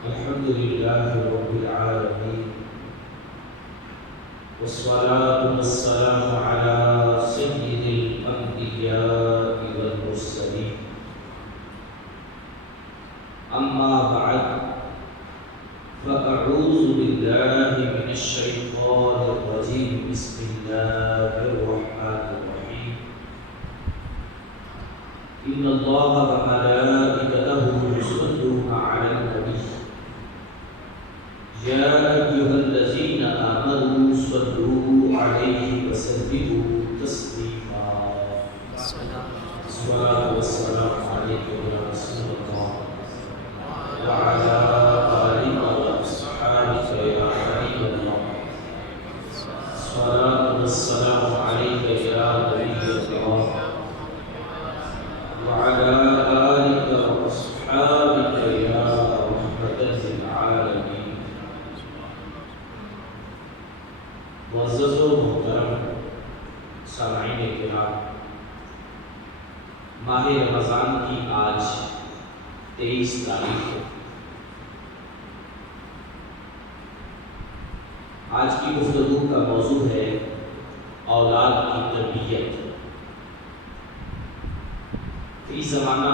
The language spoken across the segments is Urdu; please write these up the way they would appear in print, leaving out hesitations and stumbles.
الحمد لله رب العالمين، والصلاة والسلام على سيد الأنبياء والمرسلين. أما بعد، فأعوذ بالله من الشيطان الرجيم. بسم الله الرحمن الرحيم. إن الله وملائكته يصلون على النبي يا أيها الذين آمنوا صلوا عليه وسلموا تسليما. الصلاة والسلام عليك يا رسول الله وعلى آلك وأصحابك يا حبيب الله. الصلاة والسلام عليك يا نبي الله وعلى آلك وأصحابك يا رحمة للعالمين. معزز و محترم سامعین کرام، ماہ رمضان کی آج 23 تاریخ ہے۔ آج کی گفتگو کا موضوع ہے اولاد کی تربیت۔ فی زمانہ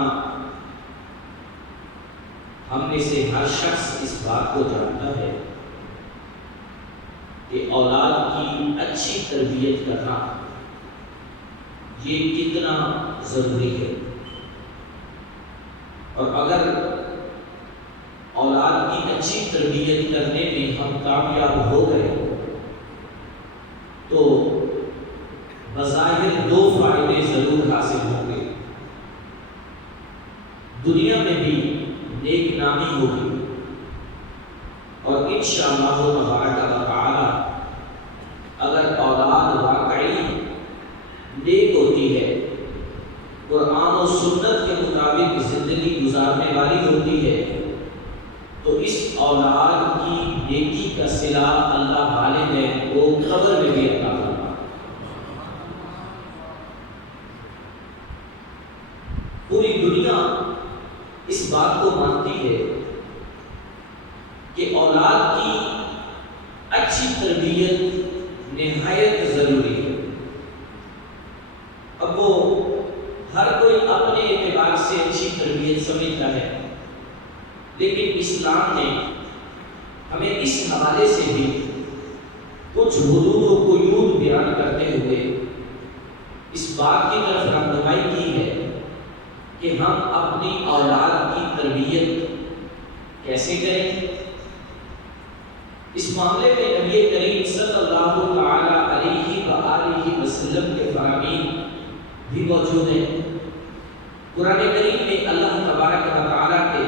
ہم میں سے ہر شخص اس بات کو جانتا ہے کہ اولاد کی اچھی تربیت کرنا یہ کتنا ضروری ہے، اور اگر اولاد کی اچھی تربیت کرنے میں ہم کامیاب ہو گئے تو بظاہر 2 فائدے ضرور حاصل ہوں گے۔ دنیا میں بھی نیک نامی ہوگی، اور انشاءاللہ تبارک و تعالی اگر اولاد واقعی نیک ہوتی ہے، قرآن و سنت کے مطابق زندگی گزارنے والی ہوتی ہے، تو اس اولاد کی نیکی کا صلہ اللہ والدین کو قبر میں بھی عطا فرمائے۔ پوری دنیا اس بات کو مانتی ہے کہ اولاد کی اچھی تربیت نہایت ضروری ہے۔ اب وہ ہر کوئی اپنے اعتبار سے اچھی تربیت سمجھتا ہے، لیکن اسلام نے ہمیں اس حوالے سے بھی کچھ حدود و قیود بیان کرتے ہوئے اس بات کی طرف رہنمائی کی ہے کہ ہم اپنی اولاد کی تربیت کیسے کریں۔ اس معاملے میں نبی کریم صلی اللہ تعالی علیہ وآلہ وسلم کے فرامین بھی موجود ہیں۔ قرآن کریم میں اللہ تبارک و تعالی کے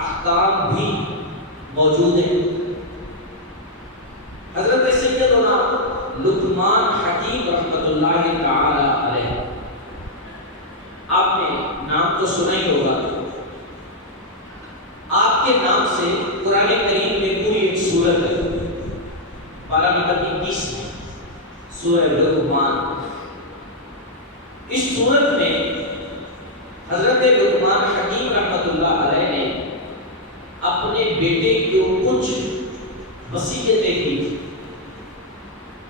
احکام بھی موجود ہیں۔ حضرت سیدنا لقمان حکیم رحمۃ اللہ تعالی علیہ، آپ نے نام تو سنا ہی ہوگا۔ آپ کے نام سے قرآن کریم میں پوری ایک سورت ہے، پارہ نمبر 21 میں سورہ لقمان۔ اس سورت میں حضرت لقمان حکیم رحمۃ اللہ علیہ نے اپنے بیٹے کو کچھ وصیتیں کی تھی،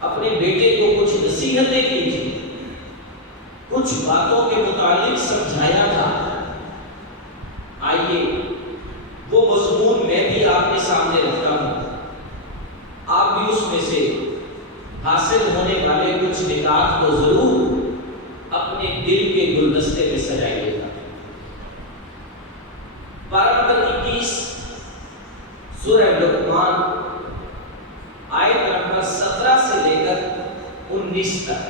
اپنے بیٹے کو کچھ نصیحتیں کی تھی، کچھ باتوں کے متعلق سمجھایا تھا۔ آئیے وہ مضمون میں بھی آپ کے سامنے رکھتا ہوں، آپ بھی اس میں سے حاصل ہونے والے کچھ نکات کو ضرور اپنے دل کے گلدستے میں سجائیے گا۔ پارہ نمبر 21 سورہ لقمان، آیت نمبر 17 سے لے کر 19 تک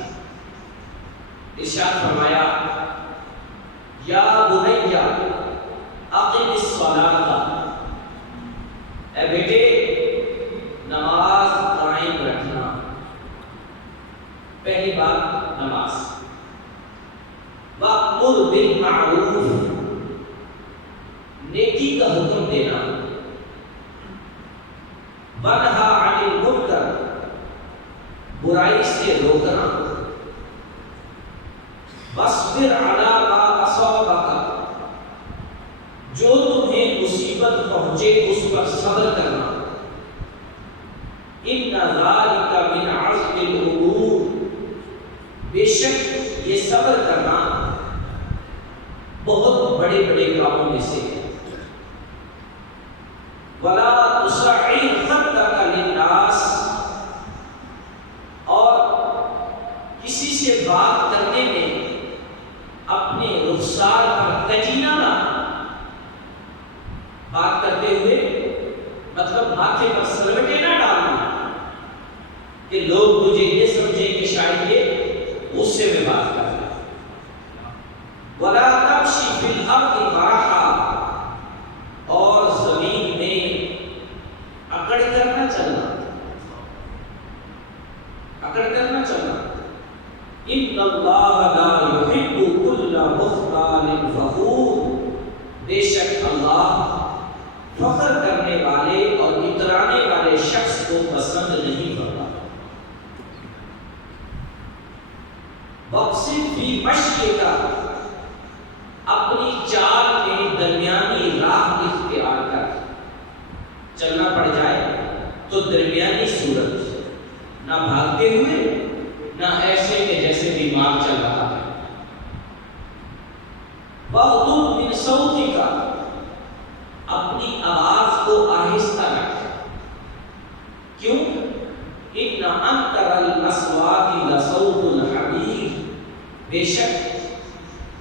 ارشاد فرمایا، یا بنی اقم الصلاۃ، اے بیٹے نماز قائم رکھنا۔ پہلی بات نماز۔ وَأْمُرْ بِالْمَعْرُوفِ، نیکی کا حکم دینا۔ وَنْهَى عَنِ الْمُنکَرِ، برائی سے روکنا۔ وَاصْبِرْ عَلَىٰ مَا أَصَابَكَ، جو تمہیں مصیبت پہنچے اس ولا تصعر خدك للناس، اور کسی سے بات کرنے میں اپنے رخسار پر کجینہ نہ، بات کرتے ہوئے مطلب ماتھے پر سلوٹے نہ ڈالنا کہ لوگ مجھے یہ سمجھیں کہ شاید یہ غصے میں بات کر رہے ہیں۔ وَلَا تَمْشِ فِي الْأَرْضِ مَرَحًا، اور زمین میں اکڑ کر نہ چلنا، اکڑ کر نہ چلنا۔ إِنَّ اللَّهَ لَا يُحِبُّ كُلَّ مُخْتَالٍ فَخُورٍ، بے شک اللہ فخر کرنے والے اور اترانے والے شخص کو پسند نہیں کرتا۔ وَاقْصِدْ فِي مَشْيِكَ، اپنی چال میں درمیانی راہ اختیار کر، چلنا پڑ جائے تو درمیانی صورت، نہ بھاگتے ہوئے نہ ایسے کہ جیسے بیمار چل رہا ہے۔ وَاغْضُضْ مِنْ صَوْتِكَ، اپنی آواز کو آہستہ رکھ، کیوں؟ إِنَّ أَنْكَرَ الْأَصْوَاتِ لَصَوْتُ الْحَمِيرِ، بے شک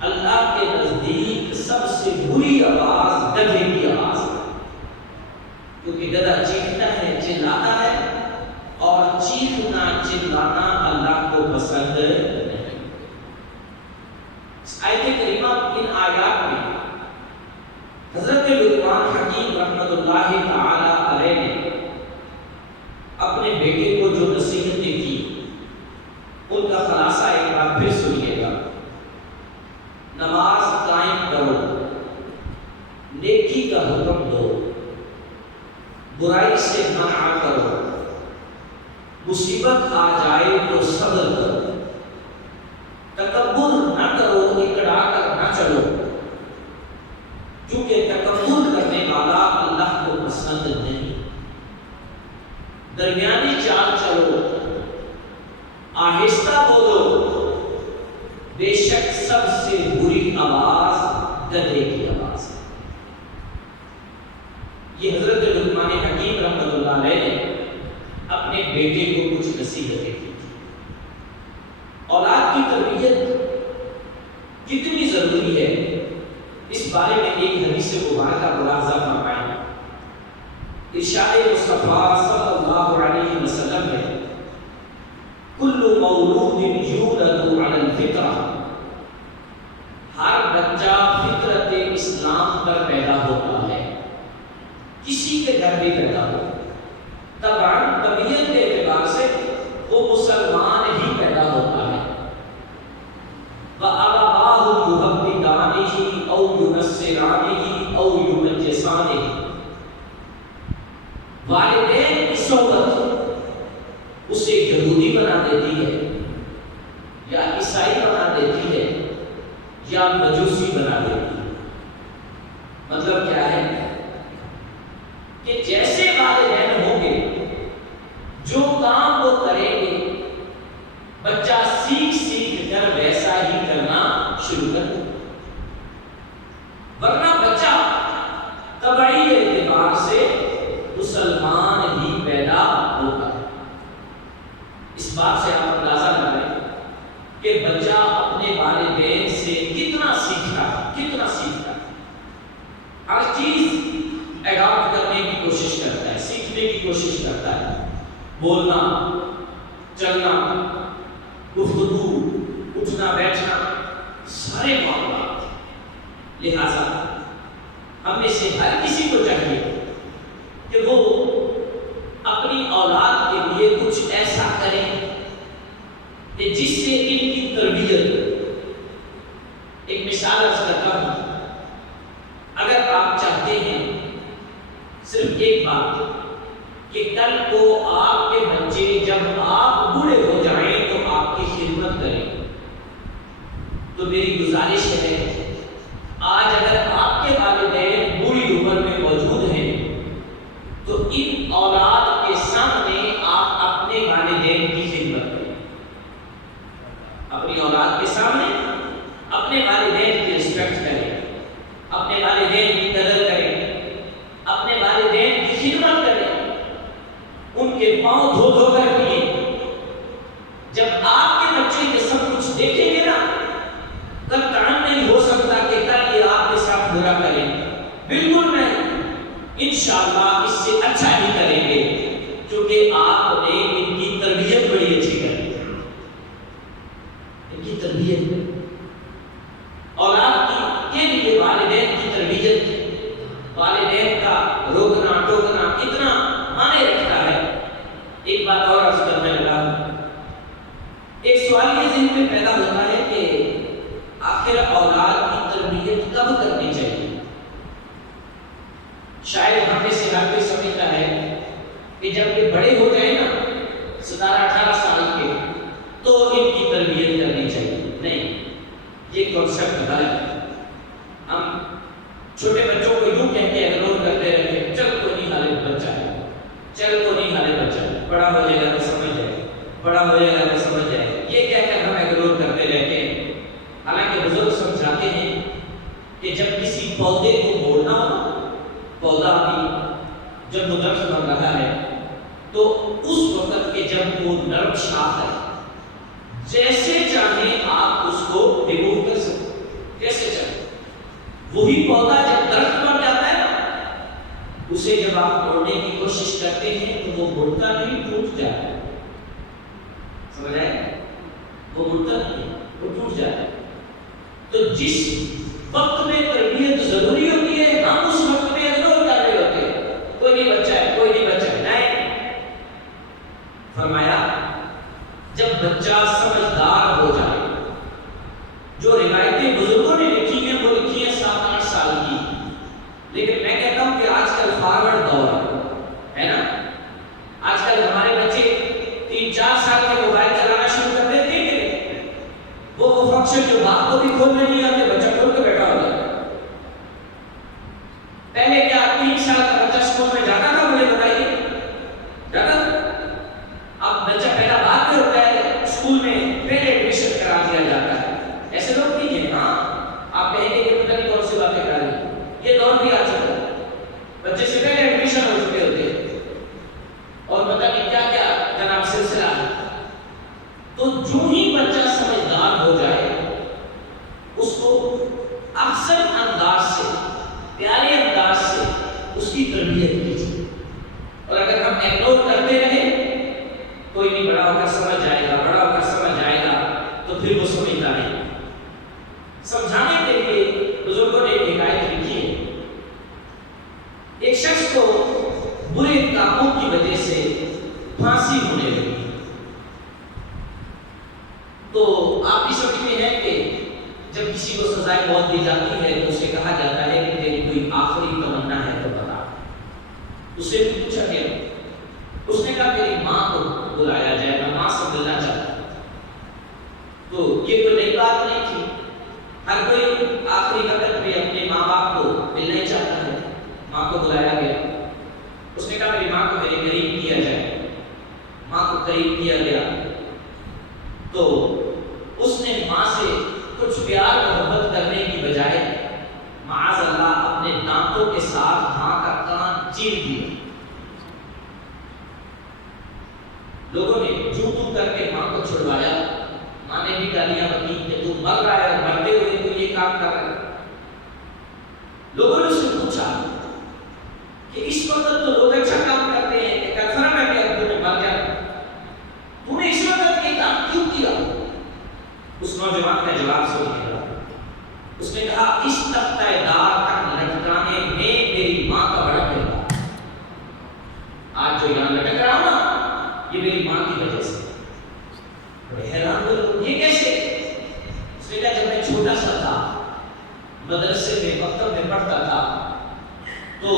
اللہ کے نزدیک سب سے بری آواز گدھے کی آواز ہے، کیونکہ گدھا چیختا ہے، چلاتا ہے، اور چیخنا چلانا اللہ کو پسند نہیں۔ آیت کریمہ ان آیات میں حضرت لقمان حکیم رحمۃ اللہ تعالی علیہ نے اپنے بیٹے کو جو نصیحتیں کی ان کا خلاصہ ایک بار پھر سنیے گا۔ نماز قائم کرو، نیکی کا حکم دو، برائی سے منع کرو، مصیبت آ جائے تو صبر کرو، تکبر نہ کرو، اکڑا کر نہ چلو، کیونکہ تکبر کرنے والا اللہ کو پسند نہیں۔ درمیانی چال چلو، آہستہ بولو، بے شک سب سے بری آواز گدھے کی آواز ہے۔ یہ حضرت لقمان حکیم رحمۃ اللہ علیہ نے اپنے بیٹے کو کچھ نصیحتیں کی۔ اولاد کی تربیت کتنی ضروری ہے، اس بارے میں ایک حدیث مبارکہ ملاحظہ فرمائیں۔ ارشاد مصطفیٰ صلی اللہ علیہ وسلم ہے، کل مولود یولد علی الفطرہ، ہر بچہ فطرت اسلام پر پیدا ہوتا ہے، کسی کے گھر بھی پیدا ہو، طبعاً طبیعت کے اعتبار سے وہ مسلمان ہی پیدا ہوتا ہے۔ وَأَبَوَاهُ يُهَوِّدَانِهِ أَوْ يُنَصِّرَانِهِ أَوْ يُمَجِّسَانِهِ، والدین کی صحبت اسے یہودی بنا دیتی ہے، یا عیسائی بنا دیتی ہے، یا مجوسی بنا دیتی ہے۔ مطلب کیا ہے کہ جیسے والدین ہوں گے، جو کام وہ کریں گے، بچہ سیکھ کر ویسا ہی کرنا شروع کر دے، ورنہ بچہ طبعی اعتبار سے مسلمان ہی پیدا ہوتا ہے۔ اس بات سے آپ اندازہ کریں کہ بچہ اپنے والدین سے کتنا سیکھتا ہے، ہر چیز اڈاپٹ کرنے کی کوشش کرتا ہے، سیکھنے کی کوشش کرتا ہے، بولنا، چلنا، گفتگو، اٹھنا بیٹھنا، سارے معاملات۔ لہذا ہم میں سے ہر کسی کو چاہیے کہ وہ اپنی اولاد کے لیے کچھ ایسا کریں کہ جس سے ان کی تربیت، ایک مثال عرض کرتا ہوں، اگر آپ چاہتے ہیں صرف ایک بات کہ کل کو آپ کے بچے جب آپ بوڑھے ہو جائیں تو آپ کی خدمت کریں، تو میری گزارش ہے آج اگر آپ کے والدین بوڑھی عمر میں موجود ہیں تو ان اولاد کے سامنے آپ اپنے والدین کی خدمت کریں، اپنی اولاد کے سامنے اپنے والدین کی رسپیکٹ کریں، اپنے والدین کی قدر کریں، اپنے والدین کی انشاءاللہ اس سے اچھا ہی کریں گے، کیونکہ آپ نے ان کی تربیت بڑی اچھی کری ہے۔ ان کی تربیت اولاد کی کے لیے والدین کی تربیت، والدین کا روکنا ٹوکنا کتنا معنی رکھتا ہے۔ ایک بات اور عرض کرنے لگا، ایک سوال یہ ذہن میں پیدا ہوتا ہے کہ آخر اولاد کی تربیت کب کرنی چاہیے؟ شاید ہم میں سے ہر کوئی سمجھتا ہے کہ جب یہ بڑے ہو جائیں نا 17-18 سال کے تو ان کی تربیت کرنی چاہیے۔ نہیں، یہ کنسپٹ غلط ہے۔ ہم چھوٹے بچوں کو یوں کہہ کے اگنور کرتے رہتے ہیں، چل کوئی نہیں حالے بچہ ہے، چل کوئی نہیں حالے بچہ ہے، بڑا ہو جائے گا تو سمجھ جائے گا، بڑا ہو جائے گا تو سمجھ جائے گا، یہ کہہ کر ہم اگنور کرتے رہتے ہیں۔ حالانکہ بزرگ سمجھاتے ہیں کہ جب کسی پودے کو موڑنا ہو، پودا بھی جب وہ درخت بن رہا ہے تو اس وقت کے جب وہ نرم شاخ ہے، جیسے چاہیں آپ اس کو ریموو کر سکتے، جیسے چاہیں۔ وہی پودا جب درخت بن جاتا ہے نا، اسے جب آپ موڑنے کی کوشش کرتے ہیں تو وہ مڑتا نہیں، ٹوٹ جاتا ہے۔ سمجھ آئے؟ وہ مڑتا نہیں، وہ ٹوٹ جاتا ہے۔ تو جس وقت میں تربیت ضروری ہوتی ہے ہم اس وقت میں اگنور کر رہے ہوتے ہیں، کوئی نہیں بچہ ہے، کوئی نہیں بچہ ہے۔ نہیں، فرمایا جب بچہ سمجھدار ہو جائے، جو روایتیں بزرگوں نے لکھی ہیں وہ لکھی ہیں 7-8 سال کی، لیکن میں کہتا ہوں کہ آج کل فارورڈ دور ہے نا، آج کل ہمارے بچے 3-4 سال کے موبائل چلانا شروع کر دیتے ہیں کہ وہ فنکشن جو باپ کو بھی کھولنے نہیں آتے بچہ کھول کے بیٹھا ہو جاتا ہے۔ پہلے کیا 3 سال کا بچہ اسکول میں جاتا تھا؟ مجھے بتائیے، جاتا تھا؟ اب بچہ پہلا بعد میں ہوتا ہے، اسکول میں پہلے ایڈمیشن کرا دیا جاتا ہے۔ ایسے لوگ نہیں ہیں، ہاں آپ کہیں گے کہ پتہ نہیں کون سی باتیں کر رہی ہیں، یہ دور بھی آ چکا ہے، بچے سے پہلے ایڈمیشن ہو چکے ہوتے ہیں اور پتہ نہیں کیا کیا جناب سلسلہ ہے۔ تو جو ہی بچہ سمجھدار ہو جائے اس کو احسن انداز سے، پیارے انداز سے اس کی تربیت کیجیے، اور اگر ہم اگنور کرتے رہیں کوئی نہیں بڑا ہو کر سمجھ جائے گا، بڑا ہو کر سمجھ جائے گا، تو پھر وہ سمجھتا نہیں۔ سمجھانے کے لیے بزرگوں نے ایک حکایت لکھی ہے، ایک شخص کو برے کاموں کی وجہ سے پھانسی ہونے لگی، تو آپ بھی سمجھتے ہیں کہ جب کسی کو سزائے موت دی جاتی ہے تو اسے کہا جاتا ہے کہ تیری کوئی آخری تمنا ہے تو بتا۔ اسے بھی پوچھا گیا، اس نے کہا میری ماں کو بلایا جائے، میں ماں سے ملنا چاہتا ہوں۔ تو یہ کوئی نئی بات نہیں تھی، ہر کوئی آخری وقت میں اپنے ماں باپ کو ملنا چاہتا ہے۔ ماں کو بلایا گیا، اس نے کہا میری ماں کو میرے قریب کیا جائے۔ ماں کو قریب کیا گیا تو اس نے ماں سے کچھ پیار محبت کرنے کی بجائے معاذ اللہ اپنے دانتوں کے ساتھ ماں کا کان چیر دیا۔ لوگوں نے جو کر کے ماں کو چھڑوایا، ماں نے بھی گالیاں بکی کہ تو مر رہا ہے، مرتے ہوئے تو یہ کام کر رہا ہے۔ لوگوں نے اس سے پوچھا کہ اس وقت تو لوگ اچھا کام کرتے ہیں کہ کنفرم ہے کہ اب تمہیں مر جانا، تم نے اس وقت یہ کام کیوں کیا؟ اس نوجوان کا جواب سن لیا، اس نے کہا اس تختہ دار تک لٹکانے میں میری ماں کا بڑا کردار، آج جو یہاں لٹک رہا ہوں نا یہ میری ماں کی وجہ سے۔ بڑے حیران ہوئے، یہ کیسے؟ اس نے کہا جب میں چھوٹا سا تھا، مدرسے میں مکتب میں پڑھتا تھا، تو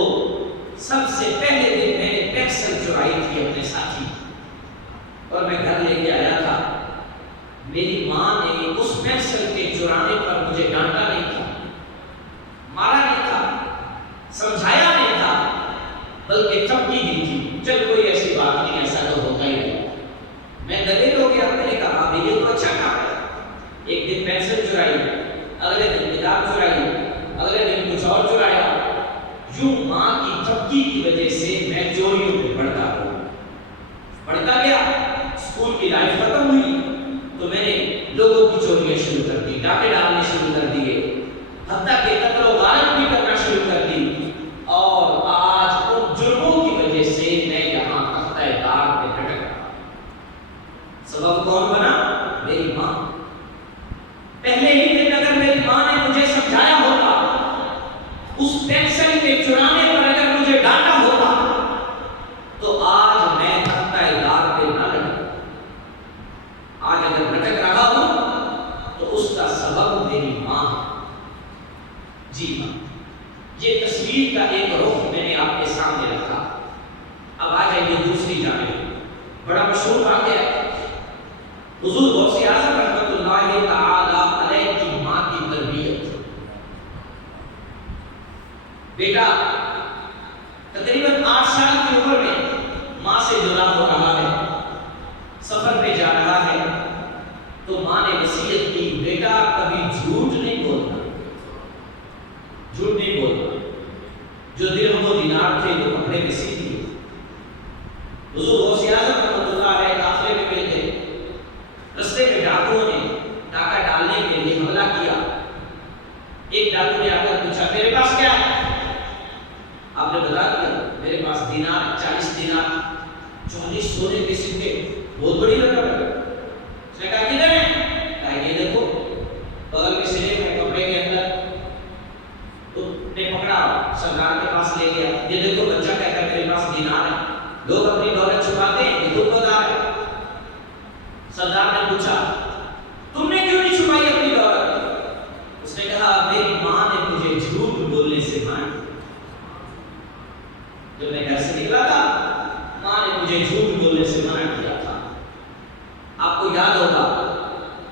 سب سے پہلے دن میں نے پینسل چرائی تھی اپنے ساتھی اور میں گھر لے کے آیا تھا۔ میری ماں نے اس پینسل کے چرانے پر مجھے ڈانٹا نہیں تھا، مارا نہیں تھا، سمجھایا نہیں تھا، بلکہ چمکی دی تھی، چل کوئی ایسی بات نہیں، ایسا تو ہوتا ہی نہیں۔ میں دلیل ہو گیا، میں نے کہا یہ تو اچھا کام ہے۔ ایک دن پینسل چرائی، اگلے دن کتاب چرائی، اگلے دن کچھ اور چرایا، یوں ماں کی چمکی کی وجہ سے میں چوریوں میں بڑھتا گیا۔ اسکول کی لائف ختم ہوئی تو میں نے لوگوں کی چوریاں شروع کر دی، ڈاکے ڈالنے شروع کر دیے، حتیٰ کہ قتل و غارت بھی کرنا شروع کر دی، اور آج تقریباً 8 سال کی عمر میں ماں سے جدا ہو رہا ہے، سفر پہ جا رہا ہے، تو ماں نے وصیت کی بیٹا کبھی جھوٹ نہیں بولنا، جھوٹ نہیں بولنا، جو درہم و دینار تھے وہ کپڑے میں سی دیے۔ حضور غوث اعظم رحمۃ اللہ علیہ قافلے میں مل گئے، رستے میں ڈاکوؤں نے ڈاکہ ڈالنے کے لیے حملہ کیا۔ ایک ڈاکو نے آ کر پوچھا میرے پاس کیا ہے؟ آپ نے بتا دیا میرے پاس دینار 40 دینار 40 سونے کے سکے، بہت بڑی رقم ہے۔ اس نے کہا کدھر ہے؟ کہا یہ دیکھو بغل میں سلے میں کپڑے کے اندر۔ تو نے پکڑا، سردار کے پاس لے گیا، یہ دیکھو بچہ کہتا ہے میرے پاس دینار ہے، لوگ اپنی دولت چھپاتے ہیں، یہ خود بتا رہے۔ سردار نے پوچھا تم نے کیوں نہیں چھپائی اپنی دولت؟ اس نے کہا میری ماں نے مجھے جھوٹ بولنے سے منع کیا۔ جب میں گھر سے نکلا تھا ماں نے مجھے جھوٹ بولنے سے منع کیا تھا۔ آپ کو یاد ہوگا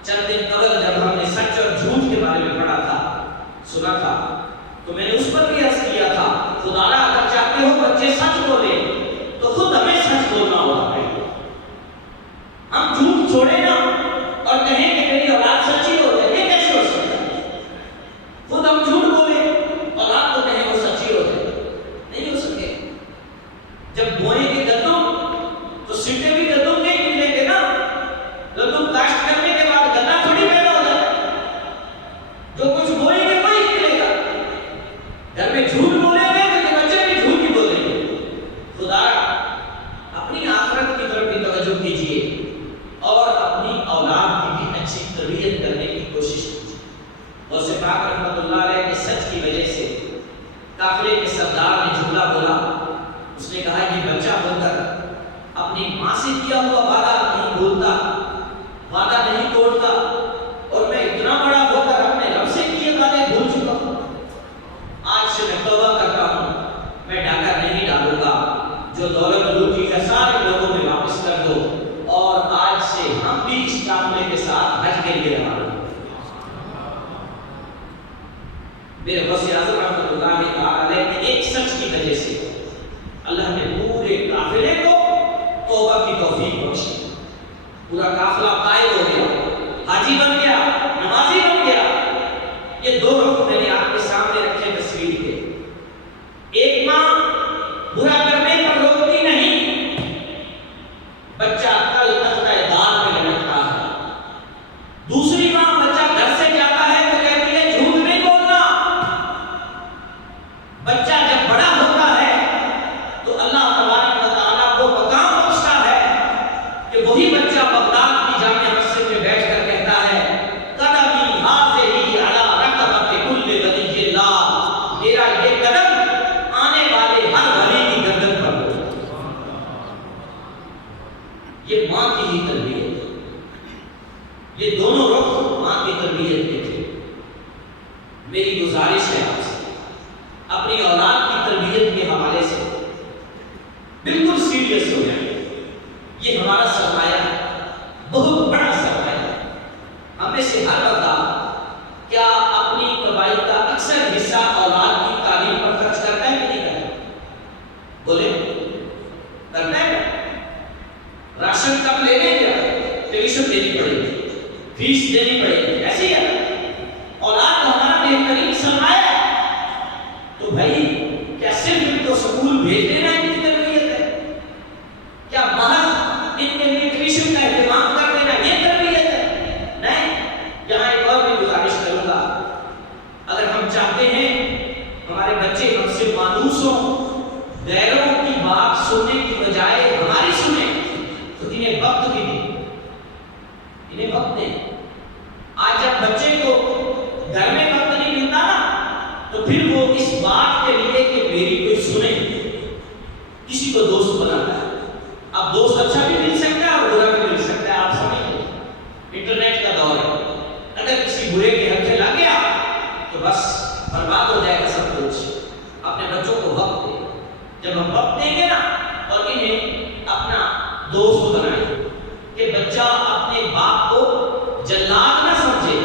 چند دن قبل جب ہم نے سچ اور جھوٹ کے بارے میں پڑھا تھا، سنا تھا، تو میں نے اس پر بھی عرض کیا تھا خدا را اگر چاہتے ہو بچے سچ بولے تو خود ہمیں سچ بولنا ہوگا۔ ہم جھوٹ چھوڑے نا اور کہیں کہ میری اولاد سچی ہو جائے، یہ کیسے ہو سکتا ہے؟ خود ہم جھوٹ بولے اولاد کو کہیں وہ سچی ہو جائے، نہیں ہو سکے۔ جب بوئیں گے گندم تو سٹے بھی گندم کے ہی ملیں گے نا، گندم کاشت کرنے کے بعد گنا تھوڑی پیدا ہو جائے، جو کچھ بوئیں گے وہی نکلے گا۔ گھر میں جھوٹ بولیں گے تو یہ بچے بھی جھوٹ ہی بولیں گے۔ خدا اپنی آخرت کی طرف بھی توجہ کیجیے اور اپنی اولاد کی بھی اچھی تربیت کرنے کی کوشش کیجیے۔ غوث پاک رحمۃ اللہ علیہ کے سچ کی وجہ سے قافلے کے سردار نے جملہ بولا، اس نے کہا کہ بچہ ہو کر اپنی ماں سے کیا ہوا وعدہ نہیں بھولتا، وعدہ نہیں توڑتا، اور میں اتنا بڑا ہو کر اپنے رب سے کیے وعدے بھول چکا ہوں۔ آج سے میں توبہ کرتا ہوں، میں ڈاکہ نہیں ڈالوں گا، جو دولت لوٹی ہے سارے لوگوں میں واپس کر دو، اور آج سے ہم بھی اس قافلے کے ساتھ حج کے لیے روانہ ہوں۔ میرے غوث اعظم رحمۃ اللہ علیہ کے ایک سچ کی وجہ سے اللہ نے پورے قافلے کو توبہ کی توفیق بخشی، پورا قافلہ قائد ہو گیا، حاجی بن گیا، نمازی بن گیا۔ یہ دو رخ میں نے آپ کے سامنے رکھے تصویر کے۔ ایک ماں برا کرنے پر روکتی نہیں، بچہ کل تختہ دار پہ لٹکتا ہے۔ دوسری ماں بچہ گھر سے جاتا ہے تو کہتی ہے جھوٹ نہیں بولنا۔ بچہ جب بڑا ہوتا ہے تو اللہ تبارک و تعالیٰ کو مقام بخشتا ہے کہ وہی بچہ بغداد کی جامع مسجد میں بیٹھ کر کہتا ہے قدمی حاضری علی رقبۃ کل ولی اللہ، میرا یہ قدم آنے والے ہر ولی کی گردن پر ہو۔ یہ ماں کی ہی تربیت ہے، یہ دونوں رخ ماں کی تربیت کے تھے۔ میری گزارش ہے آپ سے اپنی اولاد کی تربیت کے حوالے سے بالکل سیریس ہو جائیں۔ یہ ہمارا سرمایہ ہے، بہت بڑا سرمایہ ہے۔ ہم میں سے ہر بندہ کیا اپنی کمائی کا اکثر حصہ اولاد کی تعلیم پر خرچ کرتا ہے کہ نہیں کرتا؟ بولے کرتا ہے؟ راشن کب لے لیں گے؟ ٹیوشن دینی پڑے گی، فیس دینی پڑے گی، ایسے ہی ہے۔ اولاد ہمارا بہترین سرمایہ ہے، تو بھائی کیا صرف ان کو سکول بھیج دینا ان کی تربیت ہے؟ کیا محض ان کے لیے ٹیوشن کا اہتمام کر دینا یہ تربیت ہے؟ نہیں۔ یہاں ایک اور بھی گزارش کروں گا، اگر ہم چاہتے ہیں ہمارے بچے ہم سے مانوس ہوں، غیروں کی بات سننے کی بجائے ہماری سنیں، تو انہیں وقت بھی دیں، انہیں وقت دیں۔ آج جب بچے کو گھر میں وقت نہیں ملتا نا، تو پھر وہ اس بات کے لیے کہ میری کوئی سنے کسی کو دوست بناتا ہے۔ اب دوست اچھا بھی مل سکتا ہے اور برا بھی مل سکتا ہے، آپ سمجھیں، انٹرنیٹ کا دور ہے۔ اگر کسی برے کے ہتھے لگ گیا تو بس برباد ہو جائے گا سب کچھ۔ اپنے بچوں کو وقت دیں۔ جب ہم وقت دیں گے نا اور انہیں اپنا دوست بنائیں کہ بچہ اپنے باپ کو جلاد نہ سمجھے،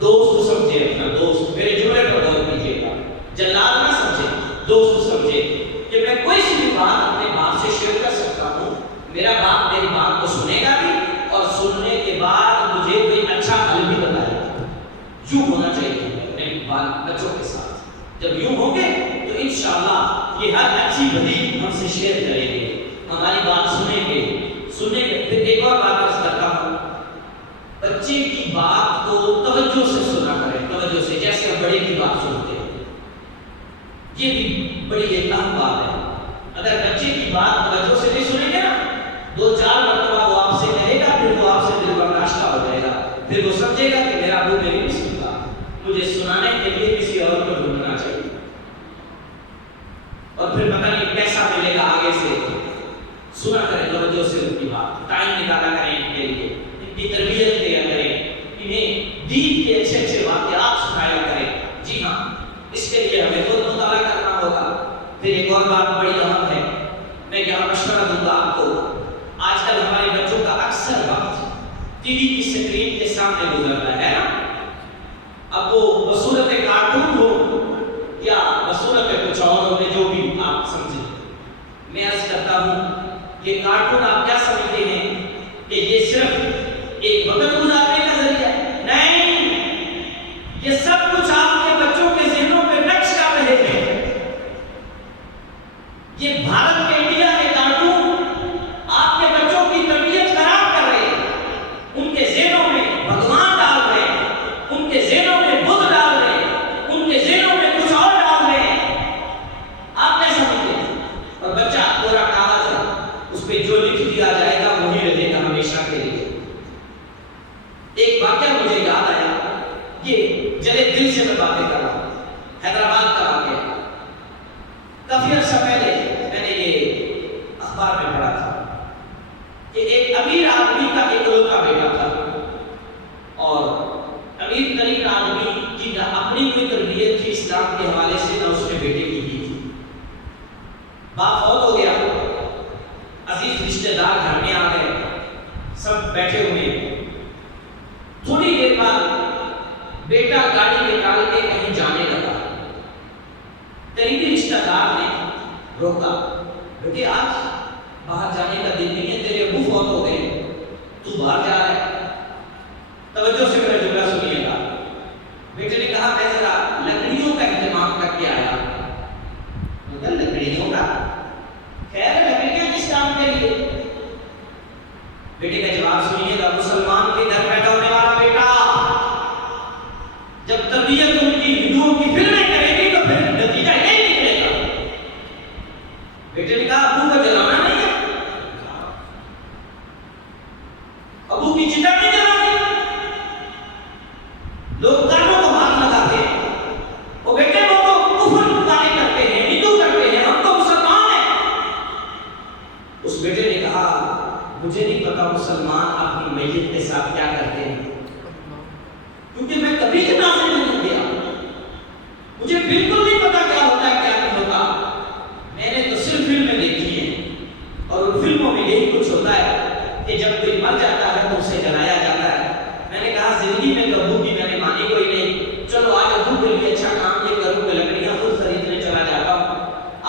دوست سمجھے، اپنا دوست۔ میرے جملے پر غور کیجیے گا، جلاد نہ سمجھے، دوست سمجھے۔ کہ میں کوئی سی بھی بات اپنے باپ سے شیئر کر سکتا ہوں، میرا باپ میری بات کو سنے گا بھی اور سننے کے بعد مجھے کوئی اچھا حل بھی بتائے گا۔ یوں ہونا چاہیے اپنے بچوں کے ساتھ۔ جب یوں ہوں گے تو انشاءاللہ یہ ہر اچھی بدی ہم سے شیئر کریں گے، ہماری بات سنیں گے۔ پھر ایک اور بات عرض کرتا ہوں، بچے کی بات کو توجہ سے سنا کریں، توجہ سے، جیسے ہم بڑے کی بات سنتے ہیں۔ یہ بھی بڑی ایک اہم بات ہے۔ اگر بچے کی بات توجہ سے نہیں سنیں گے نا، 2-4 مرتبہ وہ آپ سے کہے گا، پھر وہ آپ سے دل برداشتہ ہو جائے گا، پھر وہ سمجھے گا کہ میرا ابو میری نہیں سنتا، مجھے سنانے کے لیے کسی اور کو ڈھونڈنا چاہیے، اور پھر پتہ نہیں کیسا ملے گا آگے سے۔ سنا کریں توجہ سے ان کی بات، ٹائم نکالا کریں ان کے لیے، ان کی تربیت دیا کریں، انہیں دین کے اچھے اچھے واقعات سکھایا کریں۔ جی ہاں، اس کے لیے ہمیں خود مطالعہ کرنا ہوگا۔ پھر ایک اور بات بڑی اہم ہے، میں یہاں مشورہ دوں گا آپ کو، آج کل ہمارے بچوں کا اکثر وقت ٹی وی کی اسکرین کے سامنے گزرتا ہے نا، اب وہ بصورت کارٹون ہو یا بصورت کچھ اور ہو، جو بھی آپ سمجھیں۔ میں عرض کرتا ہوں کہ کارٹون آپ کیا سمجھتے ہیں کہ یہ صرف ایک وقت گزارنے کا ذریعہ ہے؟ نہیں، یہ سب کچھ آپ کے بچوں کے ذہنوں پہ نقش کر رہے ہیں۔ یہ بھارت کے، انڈیا کے کارٹون آپ کے بچوں کی تربیت خراب کر رہے ہیں، ان کے ذہنوں میں بھگوان ڈال رہے ہیں، ان کے ذہنوں میں بدھ ڈال رہے ہیں، ان کے ذہنوں میں کچھ اور ڈال رہے ہیں۔ آپ کیا سمجھتے ہیں؟ اور بچہ پورا کاغذ ہے، اس پہ جو لکھ دیا جائے گا وہی رہے گا ہمیشہ کے لیے۔ ایک واقعہ مجھے یاد آیا، یہ جلے دل سے میں باتیں کر رہا ہوں، حیدرآباد کا واقعہ۔ کافی عرصہ پہلے میں نے یہ اخبار میں پڑھا تھا کہ ایک امیر آدمی کا ایک لڑکا بیٹا تھا، اور امیر ترین آدمی کی نہ اپنی کوئی تربیت تھی اسلام کے حوالے سے، نہ اس نے بیٹے کی تھی۔ باپ فوت ہو گیا، عزیز رشتہ دار گھر میں آ گئے، سب بیٹھے ہوئے۔ تھوڑی دیر بعد بیٹا گاڑی نکال کے کہیں جانے لگا، قریبی رشتہ دار نے روکا، بیٹے آج باہر جانے کا دن نہیں ہے، تیرے ابو فوت ہو گئے، تو باہر جا رہا ہے۔ توجہ سے میرا جملہ سنیے گا۔ بیٹے نے کہا میں ذرا لکڑیوں کا اہتمام کر کے آیا۔ لکڑیوں کا؟ خیر لکڑیاں کس کام کے لیے؟ بیٹے کا جواب سنیے گا، مسلمان کے گھر پیدا ہونے والا بیٹا جب تربیت ان کی ہندوؤں کی فلمیں کرے گی تو پھر نتیجہ یہی نکلے گا۔ بیٹے نے کہا ابو کو جلانا نہیں ہے، ابو کی چتا نہیں جلانی، لوگ کانوں کو ہاتھ لگاتے ہیں، وہ بیٹے وہ تو کفر پکارے کرتے ہیں، ہندو کرتے ہیں، ہم تو مسلمان ہیں۔ اس بیٹے نے کہا مجھے نہیں پتا مسلمان اپنی میت کے ساتھ کیا کرتے ہیں، کیونکہ میں کبھی جنازے میں نہیں گیا، مجھے بالکل نہیں پتا کیا ہوتا ہے کیا نہیں ہوتا۔ میں نے تو صرف فلمیں دیکھی ہیں، اور ان فلموں میں یہی کچھ ہوتا ہے کہ جب کوئی مر جاتا ہے تو اسے جلایا جاتا ہے۔ میں نے کہا زندگی میں تو ابو کی میں نے مانی کوئی نہیں، چلو آج ابو کے لیے اچھا کام یہ کروں کہ لکڑیاں خود خریدنے چلا جاتا ہوں۔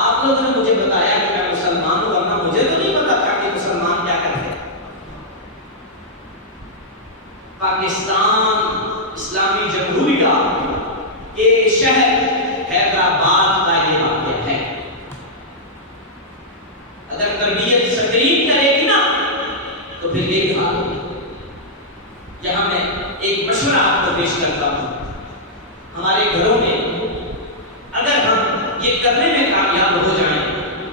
آپ لوگوں نے مجھے بتایا کہ میں مسلمان ہوں، ورنہ مجھے تو نہیں پتا تھا کہ مسلمان کیا کرتے ہیں۔ پاکستان اسلامی جمہوریہ کے شہر حیدرآباد کا یہ واقعہ ہے۔ اگر تربیت سکرین کرے گی نا تو پھر یہ حال ہوگی۔ یہاں میں ایک مشورہ آپ کو پیش کرتا ہوں، ہمارے گھروں میں اگر ہم یہ کرنے میں کامیاب ہو جائیں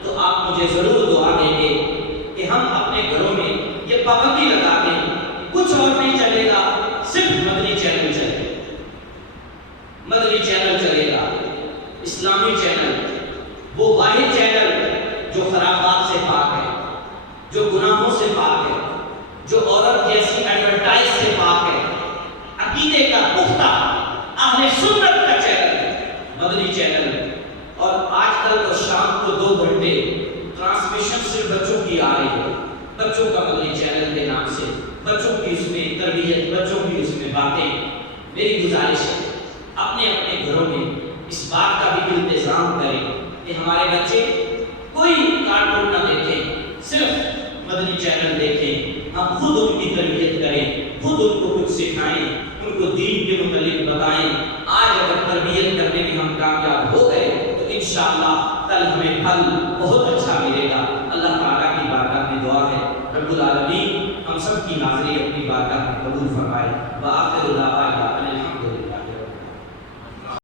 تو آپ مجھے ضرور دعا دیں گے کہ ہم اپنے گھروں میں یہ پابندی لگا دیں، کچھ اور نہیں چلے گا، صرف مدنی چینل چلے گا، مدنی چینل چلے گا، اسلامی چینل، وہ واحد چینل جو خرافات سے پاک ہے، جو گناہوں سے پاک ہے، جو عورت جیسی ایڈورٹائز سے پاک ہے، عقیدے کا پختہ اہل سنت کا چینل، مدنی چینل۔ اور آج کل تو شام کو 2 گھنٹے ٹرانسمیشن صرف بچوں کی آ رہی ہے، بچوں کا مدنی چینل کے نام سے، بچوں کی اس میں تربیت، بچوں کی اس میں باتیں۔ میری گزارش ہے اپنے اپنے گھروں میں اس بات کا بھی انتظام کریں کہ ہمارے بچے کوئی کارٹون نہ دیکھیں، صرف مدنی چینل دیکھیں، ہم خود ان کی تربیت کریں، خود ان کو کچھ سکھائیں، ان کو دین کے متعلق بتائیں۔ آج اگر تربیت کرنے میں ہم کامیاب ہو گئے تو انشاءاللہ کل ہمیں پھل بہت اچھا ملے گا۔ اللہ تعالیٰ کی بارگاہ میں دعا ہے رب العالمین ہم سب کی حاضری اپنی بارگاہ میں قبول فرمائے۔ وآخر